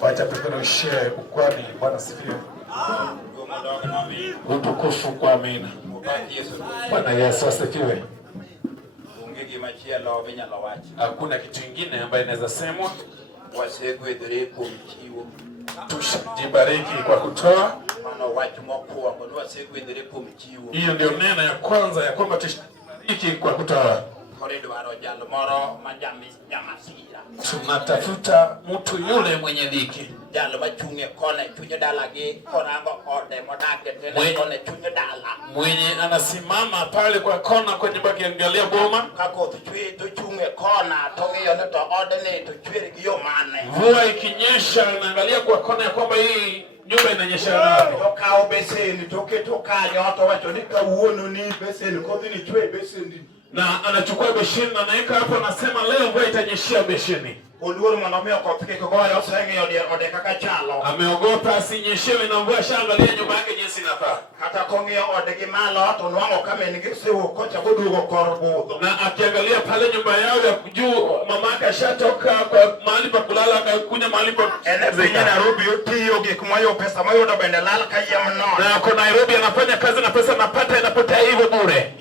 Wacha tupeperushe ukwani. Bwana asifiwe. Utukufu kwa amina. Bwana Yesu asifiwe. Hakuna kitu kingine ambaye inaweza semwa. Tujibariki kwa kutoa. Hiyo ndio neno ya kwanza ya kwamba tujibariki kwa kutoa. Tunatafuta mtu yule mwenye dhiki, mwenye anasimama pale kwa kona kwenye bakiangalia boma. Mvua ikinyesha anaangalia kwa kona ya kwamba hii nyumba inanyesha wapi. Na anachukua besheni na anaweka hapo, anasema leo mvua itanyeshia besheni. Ameogopa asinyeshewe na mvua, shaangalia nyumba yake jinsi inafaa. Na akiangalia pale nyumba yao ya juu, mamake ashatoka kwa mahali pa kulala akakunya mahali pa na ako Nairobi anafanya kazi na pesa napata inapotea hivyo bure.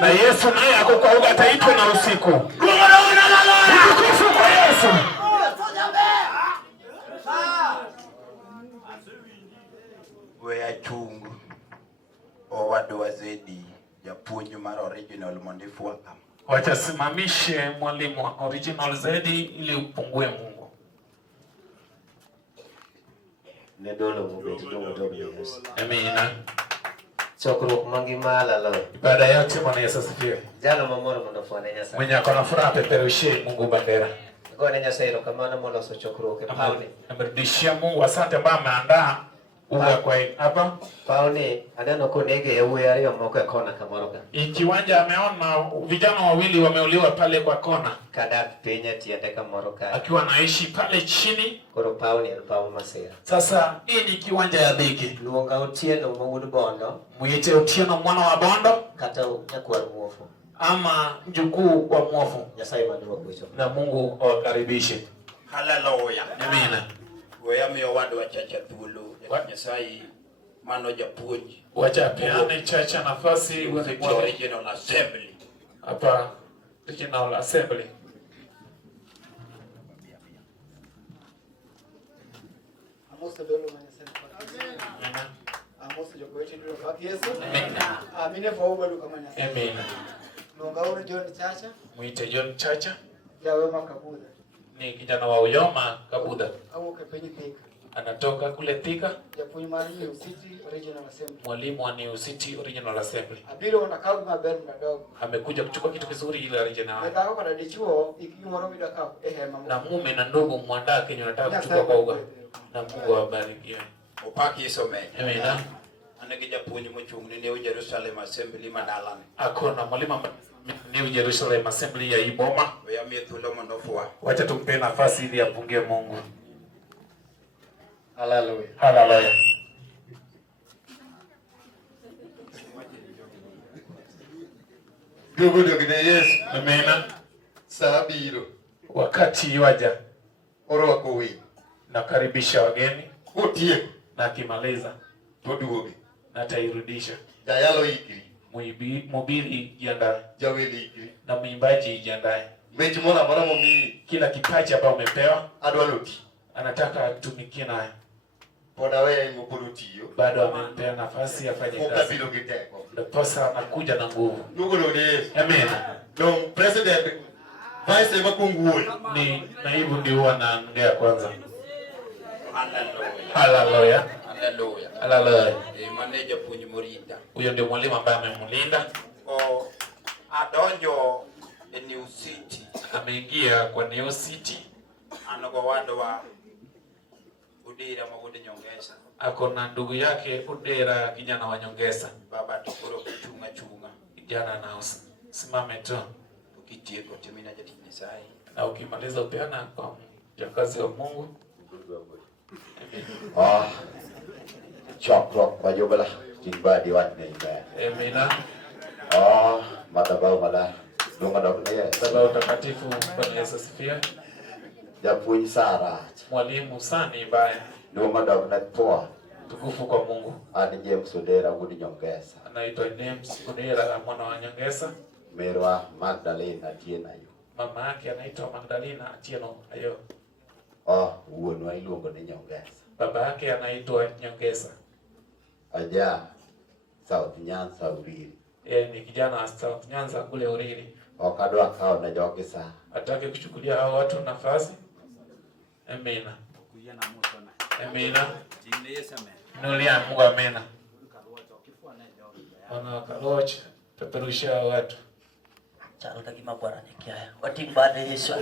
Na Yesu naye ako kwa uga ataitwa na usiku. Utukufu kwa Yesu. Wea chungu o wadu wazedi ya punyu mara original mondifu waka. Wacha simamishe mwalimu wa original zedi ili upungue Mungu. Nedolo mubeti dongo dogo Yesu. Amina. Chokro mangima lalo. Ibada yote Bwana Yesu asifiwe. Jana mamoro mnafanya nyasa. Mwenye akona furaha peperushe Mungu bandera. Kwa nyasa hilo kama na mola so chokro ke pauni. Amerudishia Mungu asante ambaye ameandaa uga kwa hapa. Pauni adano konege ya uwe yale moko kona kamoroka. Ikiwanja ameona vijana wawili wameuliwa pale kwa kona. Kada penya tiandeka moroka. Akiwa anaishi pale chini. Koro pauni alpawu masera. Sasa hii ni kiwanja ya dhiki. Luonga Otieno mwangudu bondo. Muite Otieno mwana wa bondo. Kata nyakuwa mwofu. Ama mjukuu wa mwofu. Nyasai manduwa kucho. Na Mungu awakaribishe. Haleluya. Amina. Weya miyo wadu wa chacha thulu. Nyasai mano japunji. Wacha peane chacha nafasi uweze kwa Original Assembly. Hapa Original Assembly. Amoso dolo manyasani kwa Yesu. Amen. Amoso jokoeche dolo kwa Yesu. Amen. Amine fauba dolo kama nyasani. Amen. Nongauri John Chacha. Muite John Chacha. Yawe makabuda. Ni kijana wa Uyoma Kabuda. Au kepenyi Thika. Anatoka kule Thika. Japunyi mali New City Original Assembly. Mwalimu wa New City Original Assembly. Abiro wanakau maberu mdogo. Amekuja kuchukua kitu kizuri ile original. Nataka kwa dichuo ikiyumoro bidaka mama. Na mume na ndugu mwandaa Kenya nataka kuchukua kwa uga. Na Mungu awabariki. Upaki isome. Amen. Anakija punyi mchungu ni New Jerusalem Assembly madalani. Akona mwalimu New Jerusalem Assembly ya Iboma. Weya mietulo monofua. Wacha tumpe nafasi ili apungie Mungu. Hallelujah. Hallelujah. Ndugu dogine Yesu. Amina. Sabiro. Wakati waja. Oro wako wi. Nakaribisha wageni. Utie. Na kimaliza. Toduoge. Na tairudisha. Dayalo ikiri. Mubiri jiandae. Jaweli ikiri. Na mwimbaji jiandae. Mechi mwana mwana mimi. Kila kipaji ambao umepewa. Adwaluti. Anataka atumikie naye. Poda wewe ngopolutiyo. Bado amempea nafasi afanye kazi. Ukabilo kiteko. Ndiposa anakuja na nguvu. Ndugu dogine Yesu. Amen. Don President Vice Makunguwe. Ni naibu ndio anaongea kwanza. Hallelujah. Hallelujah. Hallelujah. Hallelujah. Manager punyi murinda. Huyo ndio mwalimu ambaye amemlinda. Adonjo New City. Ameingia kwa New City. Anogo wado wa Udira mawude nyongesa. Ako na ndugu yake Udera kijana wa Nyongesa. Baba tukuro chunga. Kijana na simame tu. Ukitieko timina jatini sai. Na ukimaliza upeana kwa mjakazi wa Mungu. Chokrock Bayobala, Kimbadi wat ni. Amina. Matabau mala. Lunga dok ni. Baba utakatifu Bwana Yesu asifiwe. Japuin Sara. Mwalimu Sani mbaya. Lunga dok na poa. Tukufu kwa Mungu. Ani James Odera Wudi Nyongesa. Anaitwa James Odera mwana wa Nyongesa. Merwa Magdalena Atieno ayo. Mama yake anaitwa Magdalena Atieno ayo. Uonwa iluongo ni Nyongesa. Baba yake anaitwa Nyongesa. Aja South Nyanza Uriri. Ni kijana wa South Nyanza kule Uriri. Okadwa kao na jogesa. Atake kuchukulia hao watu nafasi. Amina. Amina. Nulia Mungu amena. Wana Kaloch peperusha watu. Chalo kagima bwana nikiaya. Watimbade Yesu.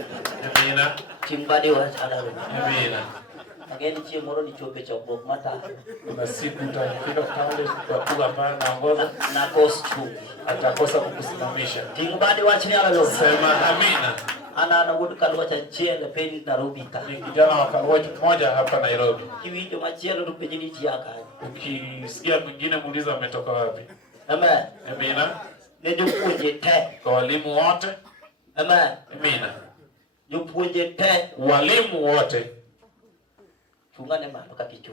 Amina. Timbade wa chala. Amina. Ageni chie moro ni chope chokbo mata. Kuna siku utafika pale kwa kuwa pale naongoza Na costume. atakosa kukusimamisha. Timbade wa chini ala lo. Sema amina. Ana wood kalwacha chele pen Nairobi ka. Ni kijana wa Kaloch mmoja hapa Nairobi. Kiwijo machielo tu pejini tiaka. Ukisikia mwingine muuliza ametoka wapi. Amen. Amina. Ne jupunje te. Kwa walimu wote. Amen. Amina. Jupunje te. Walimu wote. Chungane malo kakichu.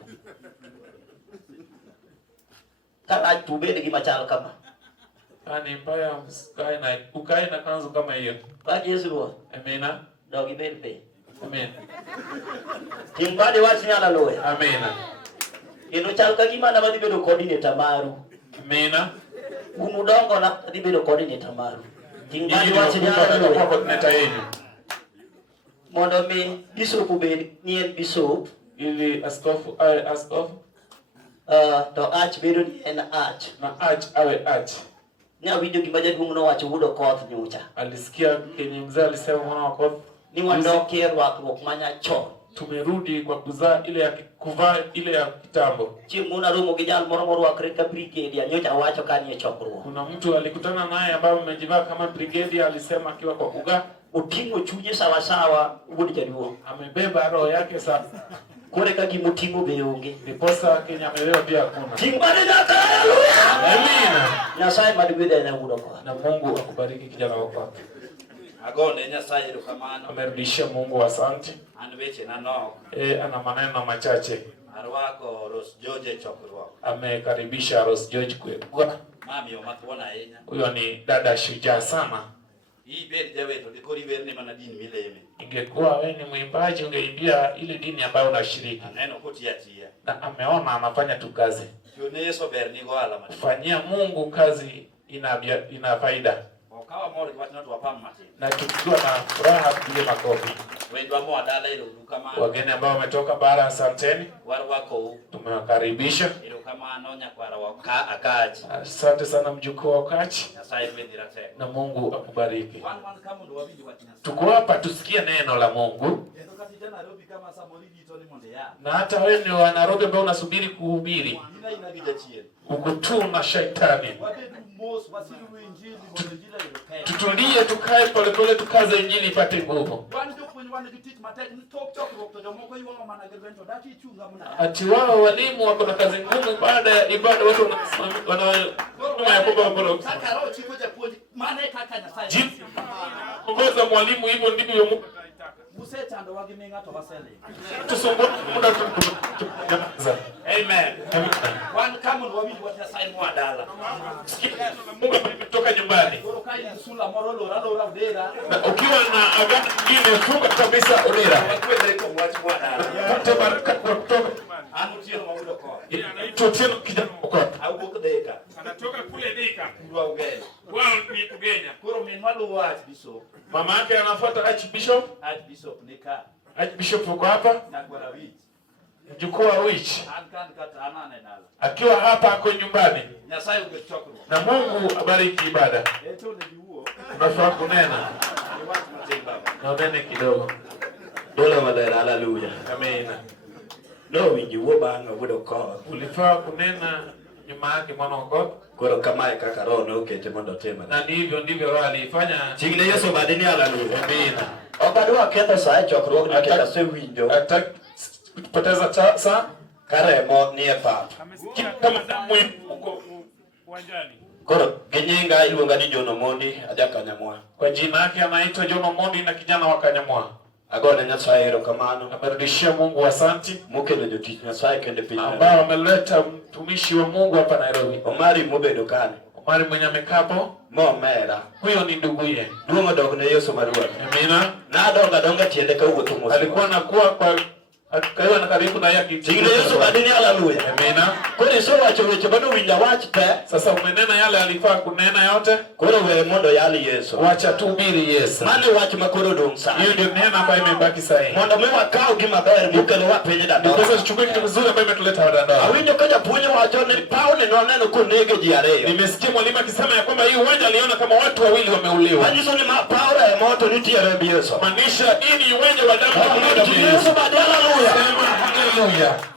Kala tubede kimachalo kama. Ani mbaya ukae na kanzu kama hiyo. Baki Yesu ro. Amina. Dogi belpe. Amen. Timbade wa chini ala lo. Amina. Ino chal kagima na madi bedo coordinator maru. Amina. Unudongo na madi bedo coordinator maru. Timbade Ndio wa chini ala lo. kwa coordinator yenu. Mondo mi bishop be ni en bishop Ili askofu to arch bedo ni en arch. na arch awe arch. Nya video gimaja dungo wacho wudo koth nyocha. Alisikia kenye mzee alisema mwana wako Ni wandoke rwakruok manya chon. tumerudi kwa kuzaa ile ya kuvaa ile ya kitambo. Chimuna rumo gijal moro moro akre ka brigade nyocha wacho kanie chokruok. Kuna mtu alikutana naye ambaye amejivaa kama brigadier, alisema akiwa kwa kuga Utingo chunye sawa sawa wudo jaduo. amebeba roho yake sana. Kore ka gimutingo be onge. Ndiposa Kenya amelewa pia hakuna. Timbade na haleluya. Amina. Nyasaye madibede na wudo kwa. Na Mungu akubariki kijana wako. Agone Nyasaye erokamano. Amerudishia Mungu asante. An weche na nok. Ana maneno machache. Arwako Ros George chokruok. Amekaribisha Ros George kwa. Mami omatwona ahinya. Huyo ni dada shujaa sana. Hii bed jaweto dikori werne mana dini mileme. Ingekuwa wewe ni mwimbaji ungeimbia ile dini ambayo unashiriki. Aneno kotiatia. Na ameona anafanya tu kazi. Yone Yesu ber ni goala mati. Kufanyia Mungu kazi ina faida. Okawa moro kwatna tu apam mati. Na tukiwa na furaha tupige makofi. Wendwa mo adala ilo dukamano. Wageni ambao wametoka bara, asanteni. Warwako Tumewakaribisha. erokamano nyakwara waka akaji. Asante sana mjukuu wa Okachi. Nyasaye wedira te. Na Mungu akubariki. Wan kama ndo wabiji watina. Tuko hapa tusikie neno la Mungu. Katita Nairobi kama samori jitoni monde ya. Na hata wewe ni wa Nairobi ambao unasubiri kuhubiri. Ina inagija chien. Uko tu na shetani. Wabedu mos wasiru injili monde jila ilo. Tutulie, tukae polepole, tukaze injili ipate nguvu. Ati wao walimu wako na kazi ngumu baada ya ibada, watu ongoza mwalimu, hivyo ndivyo Mungu tusumbue muda tunaanza. Amen. Wan kama ndo wabidu watia sai mwa dala. Mungu ametoka nyumbani. Sula moro lora udera. Na ukiwa na agano lingine funga kabisa udera. Wakwenda iko mwachi mwa dala. Pata baraka kutoka. Anu tieno mabudo ko. Ito tena kijana mko. Au buku deka. Anatoka kule Deka. Ndio ugeni. Wao ni Ugenya. Kuro min malu wa Archbishop. Mama yake anafuata Archbishop. Archbishop nika. Archbishop yuko hapa. Na kwa wiki. Mjukuu wa Wich. Ankan kata anane nala. Akiwa hapa ako nyumbani. Nyasaye ungechokro. Na Mungu abariki ibada. Eto ni huo. Unafaa kunena. Ni watu matemba. Na unene kidogo. Dola madara haleluya. Amina. No winji wo banga wudo ko. Ulifaa kunena nyuma yake mwana wako. Koro kamae kaka roho ne okete mondo otime. Na ndivyo roho alifanya. Chigne Yesu badini haleluya. Amina. Okadwa ketho saa chokruok ni kaka sewinjo. Poteza saa Karemo ni e pap. Kama damu uko uwanjani. Koro ginyinga iluonga ni John Omondi aja Kanyamwa. Kwa jina yake anaitwa John Omondi na kijana wa Kanyamwa. Agone Nyasaye erokamano. Amerudishia Mungu asante. Mukelo jotich Nyasaye kende piny. Ambao ameleta mtumishi wa Mungu hapa Nairobi. Omari mobedo kane. Omari mwenye amekapo. Momera. Huyo ni nduguye. Duomo dogne Yesu maruwa. Amina. Na donga tiende ka wuotho mos. Alikuwa anakuwa kwa kaiwa na karibu na yake. Chigne Yesu badini haleluya. Amina. Koro iso wacho weche bado winja wach te. Sasa umenena yale alifaa kunena yote. Koro we mondo yali Yesu. Wacha tuhubiri Yesu. Mane wach makoro dong sa. Hiyo ndio neno ambayo imebaki sasa hivi. Mondo me wakao gima ber mukelo wa penye da. Sasa tuchukue kitu kizuri ambacho imetuleta wadanda. Awinjo kaja puonyo wacho ni Paulo no neno kunege ji ariyo. Nimesikia mwalimu akisema ya kwamba hii uwanja aliona kama watu wawili wameuliwa. Anyiso ni Paulo ya moto nitiere Yesu. Maanisha hii ni uwanja wa damu. Yesu badala haleluya. Haleluya.